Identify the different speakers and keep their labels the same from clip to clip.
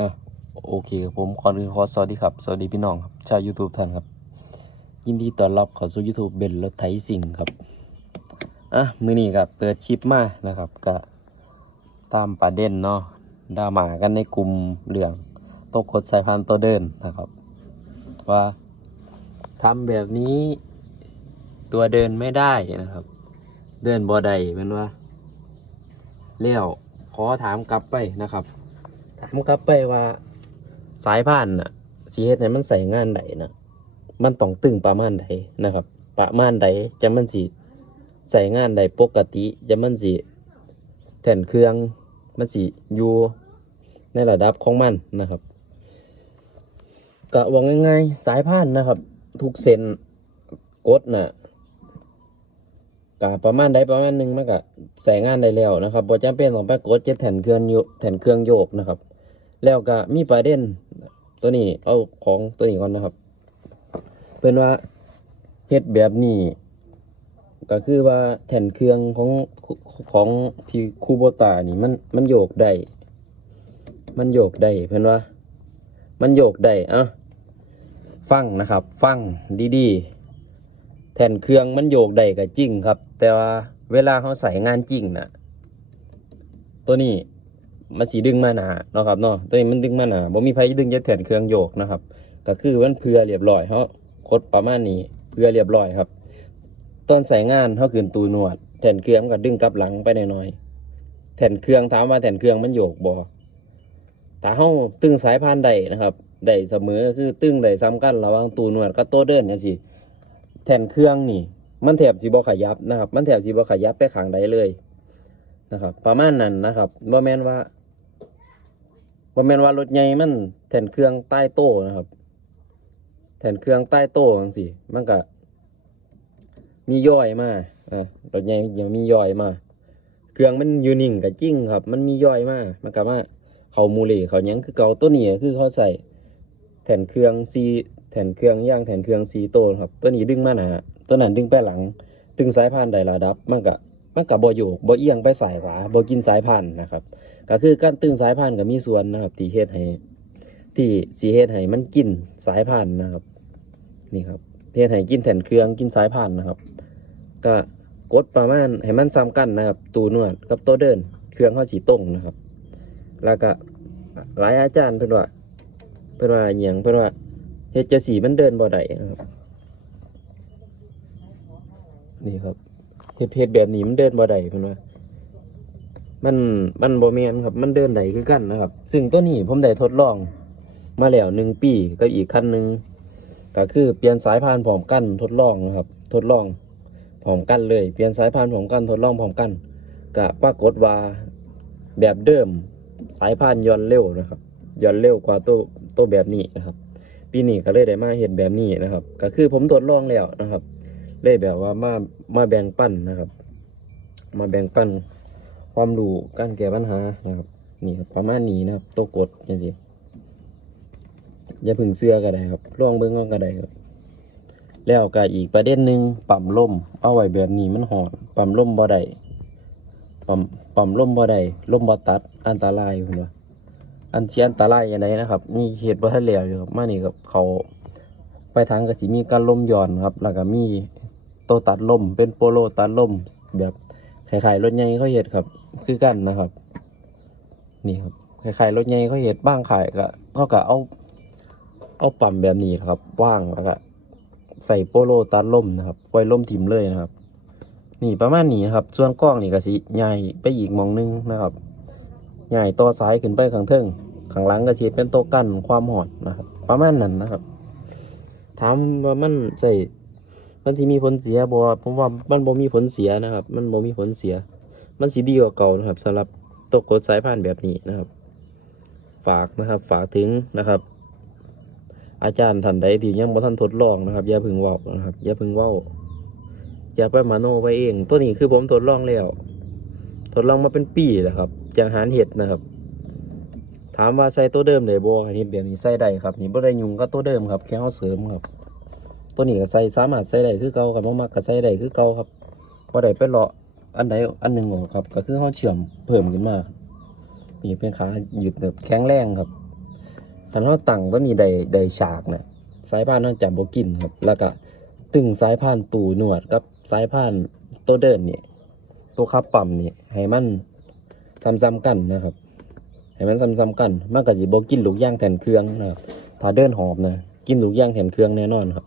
Speaker 1: อะโอเคครับผมก่อนอื่นขอสวัสดีครับ สวัสดีพี่น้องครับ ชาว YouTube ท่านครับ ยินดีต้อนรับเข้าสู่ YouTube เบนรถไถสิ่งครับ อะ มือนี้ครับเปิดชิปมานะครับก็ตามประเด็นเนาะดราหมากันในกลุ่มเรื่องตกกดสายพันธุ์ตัวเดินนะครับ ว่าทำแบบนี้ตัวเดินไม่ได้นะครับ เดินบ่ได้แมันว่าเลี้ยวขอถามกลับไปนะครับ ถามกลับไปว่า สายพานน่ะสีเฮ็ดให้มันใส่งานใดนะมันต้องตึงประมาณใดนะครับ ประมาณใดจะมันสิใส่งานใดปกติจะมันสิแผ่นเครื่องมันสิอยู่ในระดับของมันนะครับก็ว่าง่ายๆ สายพานนะครับ ทุกเส้นกดน่ะ ก็ประมาณใดประมาณหนึ่งมันก็ใส่งานได้แล้วนะครับบ่จำเป็นต้องไปกดเจ็ดแผ่นเครื่องโยแผ่นเครื่องโยกนะครับ แล้วก็มีประเด็นตัวนี้เอาของตัวนี้ก่อนนะครับ เป็นว่าเฮ็ดแบบนี้ก็คือว่าแผ่นเครื่องของของพีคูโบตานี่มันมันโยกได้มันโยกได้เพื่อนว่า มันโยกได้อะฟังนะครับ ฟังดีๆ แผ่นเครื่องมันโยกได้ก็จริงครับ แต่ว่าเวลาเขาใส่งานจริงนะตัวนี้มันสีดึงมาหนาเนาะครับเนาะตัวนี้มันดึงมาหนาบ่มีไผดึงจะแผ่นเครื่องโยกนะครับ ก็คือมันเพื่อเรียบร้อยเขาคดประมาณนี้เพื่อเรียบร้อยครับ ตอนใส่งานเขาคืนตูนวดแผ่นเครื่องก็ดึงกลับหลังไปหน่อยๆแผ่นเครื่องถามว่าแผ่นเครื่องมันโยกบ่ถ้าเขาตึงสายพานใดนะครับได้เสมอคือตึงได้ซ้ำกันระหว่างตูนวดกับโตเดินจังซี่ แผ่นเครื่องนี่ มันแถบสิบ่ขยับนะครับ มันแถบสิบ่ขยับไปขางใดเลยนะครับ ประมาณนั้นนะครับบ่แมนว่าว่แมนว่ารถใหญ่มันแทนเครื่องใต้โต้นะครับ แทนเครื่องใต้โต้จังซี่มันก็มีย่อยมาอ่ารถใหญ่ยังมีย่อยมา เครื่องมันอยู่นิ่งก็จริงครับ มันมีย่อยมามันก็มาเขามูเลเขายังคือเก่าตัวนี้คือเขาใส่แทนเครื่องซี แทนเครื่องย่างแทนเครื่องซีโต้ครับ ตัวนี้ดึงมาหนาตัวนั้นดึงไปหลัง ดึงสายพานใดระดับมันก็มันก็บ่โยกบ่เอียงไปสายขวาบ่กินสายพานนะครับ ก็คือการตึงสายพานก็มีส่วนนะครับที่เฮ็ดให้ที่สีเฮ็ดให้มันกินสายพานนะครับ นี่ครับเฮ็ดให้กินแผ่นเครื่องกินสายพานนะครับ ก็กดประมาณให้มันซ้ำกันนะครับตูนวดกับตัวเดิน เครื่องเข้าสีตรงนะครับ แล้วก็หลายอาจารย์เพิ่นว่าเพิ่นว่าอหย่างเพิ่นว่า เฮ็ดจะสีมันเดินบ่ได้นะครับ นี่ครับเฮ็ดเฮ็ดแบบนี้มันเดินบ่ได้เพิ่นว่ามันมันโบเมนครับ มันเดินได้คือกันนะครับ ซึ่งตัวนี้ผมได้ทดลอง มาแล้วหนึ่งปีกับอีกคันหนึ่งก็คือเปลี่ยนสายพานพร้อมกันทดลองนะครับ ทดลองพร้อมกันเลยเปลี่ยนสายพานพร้อมกันทดลองพร้อมกันก็ปรากฏว่าแบบเดิมสายพานย้อนเร็วนะครับย้อนเร็วกว่าตัวตัวแบบนี้นะครับ ปีนี้ก็เลยได้มาเห็นแบบนี้นะครับ ก็คือผมทดลองแล้วนะครับ เลยแบบว่ามามาแบ่งปั้นนะครับ มาแบ่งปั้นความรู้การแก้ปัญหานะครับนี่ครับประมาณนี้นะครับตัวกดอย่างสิอย่าพึ่งเสื้อก็ได้ครับลองเบิ้งก่อนก็ได้ครับ แล้วก็อีกประเด็นหนึ่งปั๊มลมเอาไว้แบบนี้มันหอนปั๊มลมบ่ได้ปั๊มปั๊มลมบ่ได้ลมบ่ตัดอันตรายคุณว่า อันเชียนตรายอย่างไรนะครับนี่เหตุบ่ทันแล้วอยู่ครับมานี่ครับเขาไปทางก็สิมีการลมหย่อนครับ แล้วก็มีโตวตัดลมเป็นโปโลตัดลมแบบคล้ายๆรถใหญ่เขาเห็ดครับ คือกันนะครับ นี่ครับคล้ายๆรถใหญ่เขาเห็ดบ้างขายก็เขาก็เอา เอาปั๊มแบบนี้ครับ ว่างแล้วก็ใส่โปโลตัดลมนะครับปล่อยลมถิ่มเลยนะครับ นี่ประมาณนี้ครับ ส่วนกล้องนี่ก็สิใหญ่ไปอีกมองนึงนะครับใหญ่ต่อสายขึ้นไปข้างเทิง ข้างหลังก็สิเป็นโต๊ะกั้นความหอดนะครับ ประมาณนั้นนะครับ ถามว่ามันใส่มันที่มีผลเสียบ่ผมว่ามันบ่มีผลเสียนะครับ มันบ่มีผลเสีย มันสีดีกว่าเก่านะครับสำหรับตัวกดสายพานแบบนี้นะครับ ฝากนะครับ ฝากถึงนะครับ อาจารย์ท่านใดที่ยังบ่ทันทดลองนะครับ อย่าพึ่งเว้านะครับ อย่าพึ่งเว้าอย่าไปมาโนไว้เอง ตัวนี้คือผมทดลองแล้ว ทดลองมาเป็นปีแล้วครับจังหารเห็ดนะครับ ถามว่าใส่ตัวเดิมได้บ่อันนี้แบบนี้ใส่ได้ครับ นี่บ่ได้ยุ่งกับตัวเดิมครับ แค่เฮาเสริมครับ ตัวนี้ก็ใส่สามารถใส่ได้คือเก่าครับบ่มักก็ใส่ได้คือเก่าครับบ่ได้ไปเลาะอันใดอันหนึ่งออกครับ ก็คือเฮาเชื่อมเพิ่มขึ้นมานี่เป็นขาหยุดแบบแข็งแรงครับคันเฮาตั้งตัวนี้ได้ได้ฉากนะสายพานเฮาจะบ่กินครับ แล้วก็ตึงสายพานตูหนวดกับสายพานตัวเดินนี่ตัวขับปั๊มนี่ให้มันซ้ำๆกันนะครับ ให้มันซ้ำๆกันมันก็สิบ่กินลูกย่างแทนเครื่องนะครับถ้าเดินหอบนะกินลูกย่างแทนเครื่องแน่นอนครับ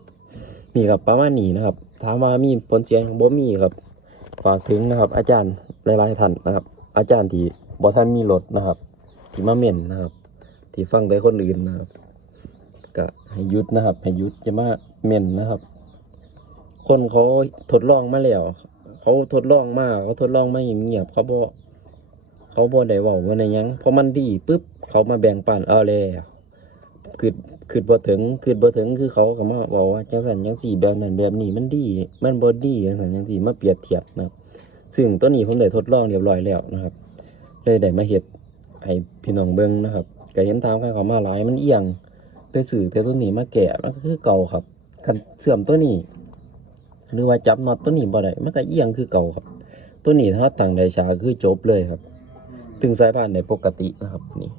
Speaker 1: นี่ครับประมาณนี้นะครับถามว่ามีผลเสียบ่มีครับ ฝากถึงนะครับ อาจารย์หลายๆท่านนะครับ อาจารย์ที่บ่ท่านมีรถนะครับ ที่มาเม่นนะครับ ที่ฟังแต่คนอื่นนะครับ ก็ให้ยุดนะครับ ให้ยุดจะมาเม่นนะครับ คนเขาทดลองมาแล้วเขาทดลองมาเขาทดลองมาเงียบเขาบ่ เขาบ่ได้เว้าว่าในยังพอมันดีปุ๊บเขามาแบ่งปันเอาแล้วคือคือบ่ถึงคือบ่ถึงคือเขาก็มาบอกว่าจังซั่นจังซี่แบบนั้นแบบนี้มันดี มันบ่ดีจังซั่นจังซี่มาเปรียบเทียบนะครับ ซึ่งตัวนี้ผมได้ทดลองเรียบร้อยแล้วนะครับเลยได้มาเฮ็ดให้พี่น้องเบิ่งนะครับก็เห็นทางใครเขามาหลายมันเอียง ไปสื่อแต่ตัวนี้มาแกะมันก็คือเก่าครับคันเสื่อมตัวนี้ หรือว่าจับน็อตตัวนี้บ่ได้มันก็เอียงคือเก่าครับ ตัวนี้ถ้าตั้งได้ช้าคือจบเลยครับ ถึงสายพานได้ปกตินะครับนี่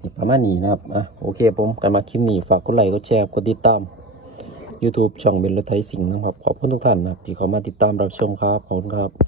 Speaker 1: นี่ประมาณนี้นะครับอะโอเคผมกันมาคลิปนี้ฝากกดไลค์กดแชร์กดติดตาม YouTube ช่องเบนรถไทยสิงห์นะครับ ขอบคุณทุกท่านนะครับที่เข้ามาติดตามรับชมครับ ขอบคุณครับ